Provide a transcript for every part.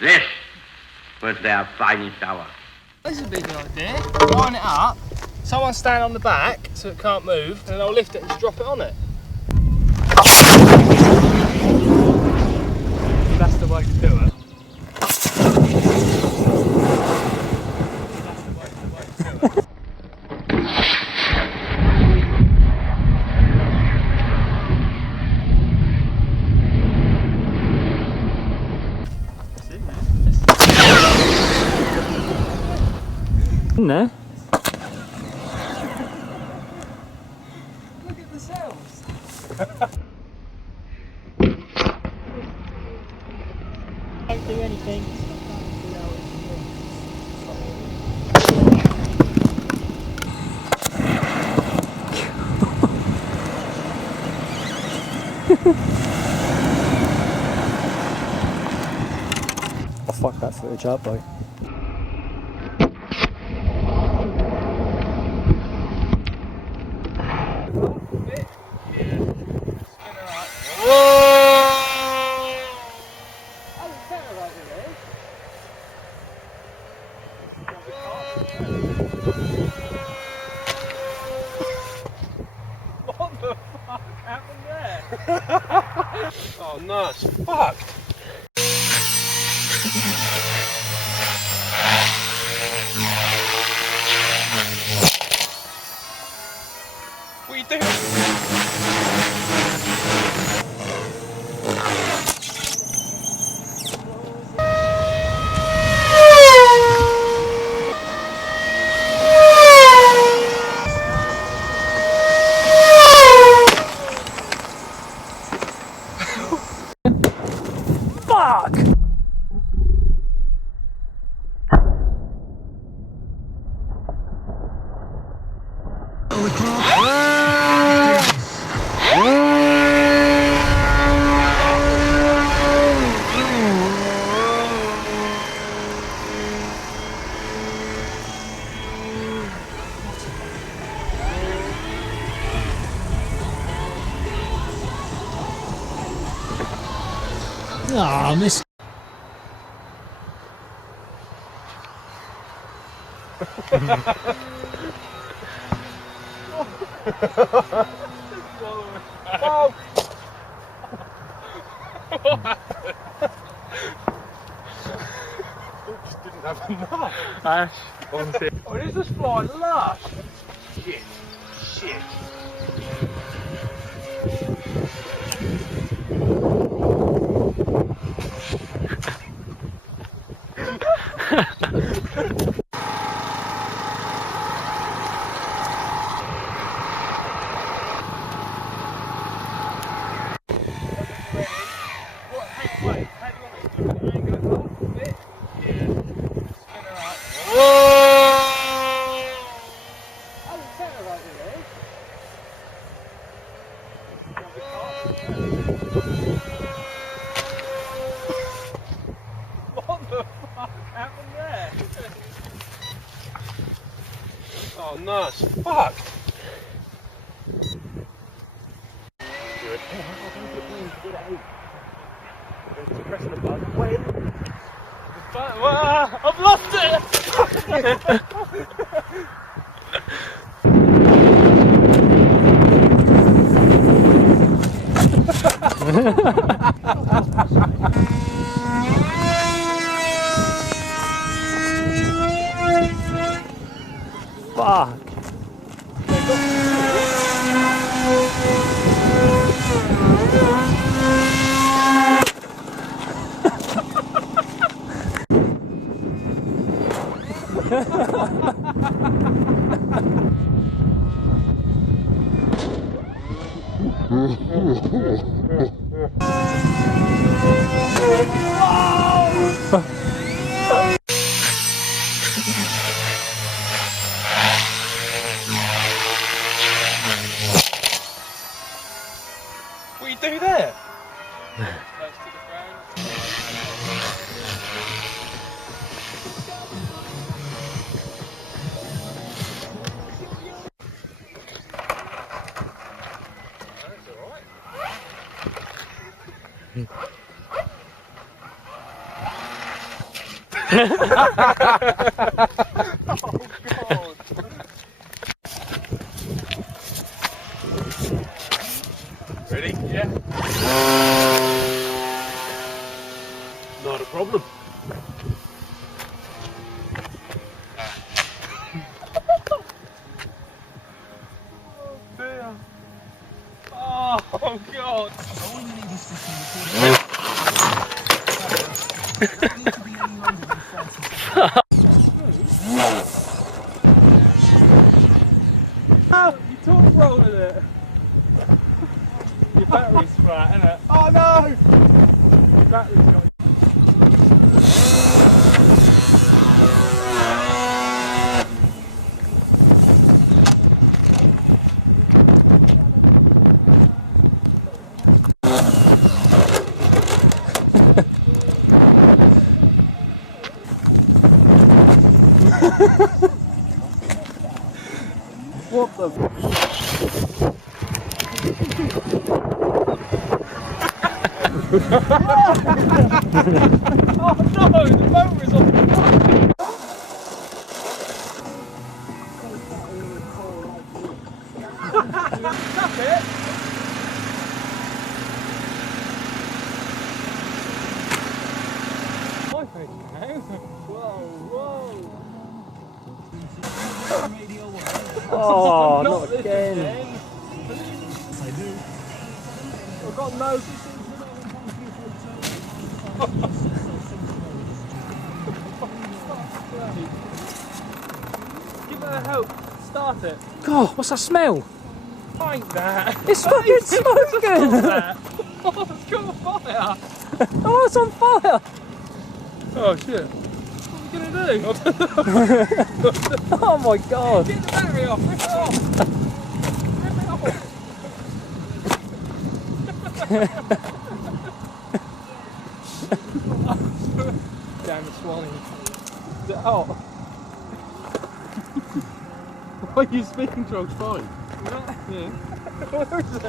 This was their finest hour. This would be a good idea. Line it up, someone stand on the back so it can't move, and then I'll lift it and just drop it on it. That's the way to do it. In there. Look at the cells. Don't do anything. I'll fuck that footage up, boy. What the fuck happened there? Oh no, it's fucked. What are you doing? Fuck! Ah, miss. Oh. Just didn't have enough. Ash, honestly. Oh, it is just flying lush. Shit. Shit. What the fuck happened there? Oh no, it's fucked. Pressing the button. Wait. I've lost it! Fuck. What do you do there? God. Ready? Yeah. Not a problem. Dear. Oh God. You top rolling it. Your battery's flat, isn't it? Oh no! Your battery's got. What the? Oh no, the motor is on. Tap it. I think now. Whoa, whoa. Oh, not again. I've got no. Give it a help. Start it. God, what's that smell? Find that. It's fucking smoking! That. Oh, it's got a fire. Oh, it's on fire! Oh shit. What are we gonna do? Oh my God! Get the battery off. Rip it off. Rip it off. Damn, it's swallowing. Is it hot? Why are you speed control's fine? Yeah. Where is it?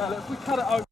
Look, if we cut it open.